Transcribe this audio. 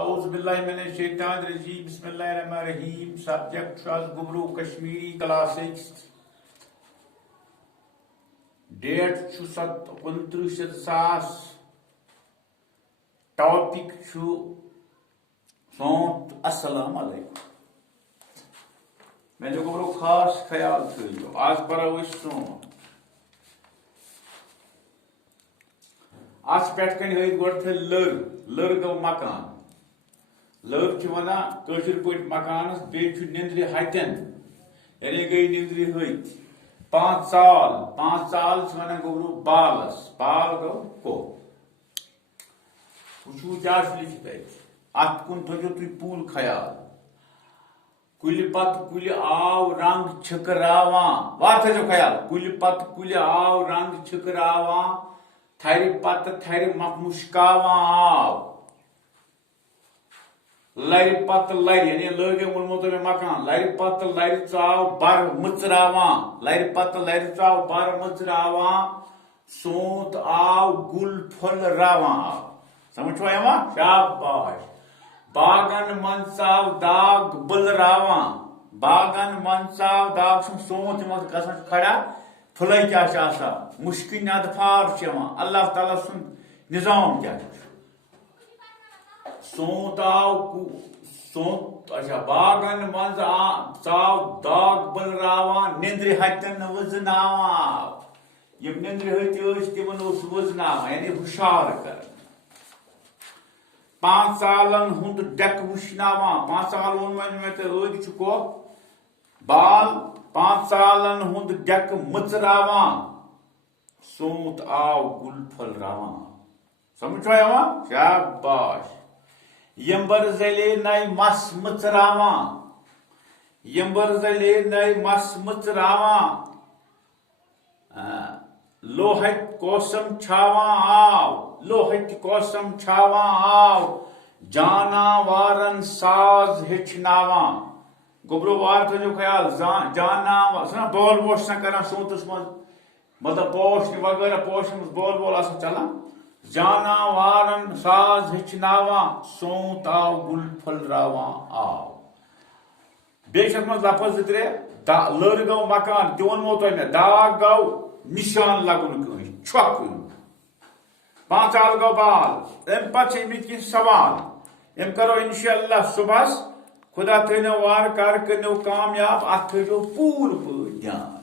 اعوذ باللہ من الشیطان الرجیم بسم اللہ الرحمن الرحیم subject is Gabru Kashmiri class 6 date 29/7/2000 topic سونت السلام علیکم میں جو گبرو خاص خیال تھو آج برو سونت آج پیٹ کن ہوئی گوڑ تھے لر گو مکان لر کاشر پہ مکانس بیچ نندر ہتن یعنی گئی نندر ہت 5 سال ونان گوبرو بالس بال گو کو وچو کیا لکھت ات کن تھو تھی پول خیال کل پت کل آو رنگ چھکراوان وار تھو خیال کل پت کل آو رنگ چھکراوان تھر پت تھر مشکاوان آو لر پت لر یعنی لگے وونمو میں مکان لر پت لر ژاو بر مژراوان لر پت لر ژاو بر مژراوان سونت آو گل پھل راوان آو سمجھو یوان شاباش باغن من ژاو داغ بلراوان باغن من ژاو داغ سونت گژھان کھڑا پھلے کیا آسان مشکن ادفار اللہ تعالیٰ سن نظام کیا سونت آو سونت اچھا باغن من ژاو داغ بلراوان نندر ہتن وزناوان یم نندر ہت تمن وزناوان یعنی ہوشیار کر 5 سالن ہند ڈیک وشناوان 5 سال وون میں عید کو بال 5 سالن ہند ڈیک مژراوان سونت آو گل پھل راوان سمجھو یوان شاباش یمبر زلے نئی مس مژراوان یمبر زلے نئی مس مژراوان لوہت کوسم چھاوان آو لوہت کوسم چھاوان آو جاناوارن ساز ہچناوان گوبرو وار تھو خیال جاناوار سنا بال بوش کران سونتس من مطلب پوش وغیرہ پوش بال آسان چلان جاناوارن ساز ہچناوان سونت آو گل پھل راوان آو بیچ من لفظ 2-3 لر گو مکان تہ وونمو تہ میں داغ گو نشان لگن کن چھک 5 سال گو بال ام پتہ امت سوال ام کرو انشاءاللہ صبح خدا تھو وار کر کرنو کامیاب ات تھو پور پہ دھیان